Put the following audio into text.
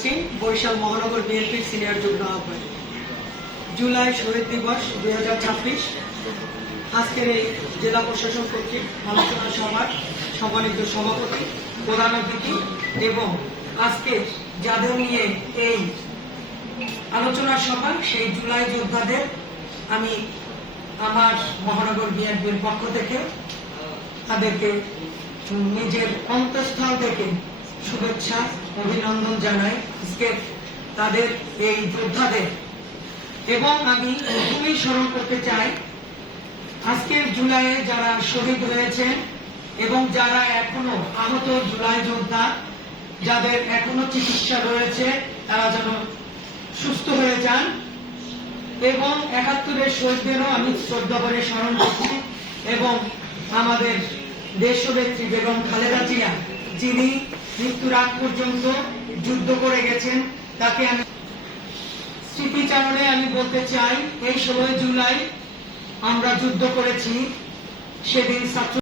নাসরিন, বরিশাল মহানগর বিএনপির সিনিয়র যুগ্ম আহ্বায়ক। জুলাই শহীদ দিবস 2026 আজকের এই জেলা প্রশাসন কর্তৃক আলোচনা সভার সম্মানিত সভাপতি, প্রধান অতিথি এবং আজকে যাদের নিয়ে এই আলোচনা সভা সেই জুলাই যোদ্ধাদের আমি আমার মহানগর বিএনপির পক্ষ থেকে তাদেরকে নিজের অন্তঃস্থল থেকে শুভেচ্ছা অভিনন্দন জানাই। আজকে তাদের এই যোদ্ধাদের এবং আমি প্রথমেই স্মরণ করতে চাই আজকের জুলাইয়ে যারা শহীদ হয়েছেন এবং যারা এখনো আহত জুলাই যোদ্ধা যাদের এখনো চিকিৎসা রয়েছে তারা যেন সুস্থ হয়ে যান এবং ৭১-এর শহীদদেরও আমি শ্রদ্ধা করে স্মরণ করছি এবং আমাদের দেশনেত্রী বেগম খালেদা জিয়া যিনি মৃত্যুর আগ পর্যন্ত যুদ্ধ করে গেছেন তাকে আমি স্মৃতিচারণে আমি বলতে চাই এই ১৬ জুলাই আমরা যুদ্ধ করেছি। সেদিন ছাত্র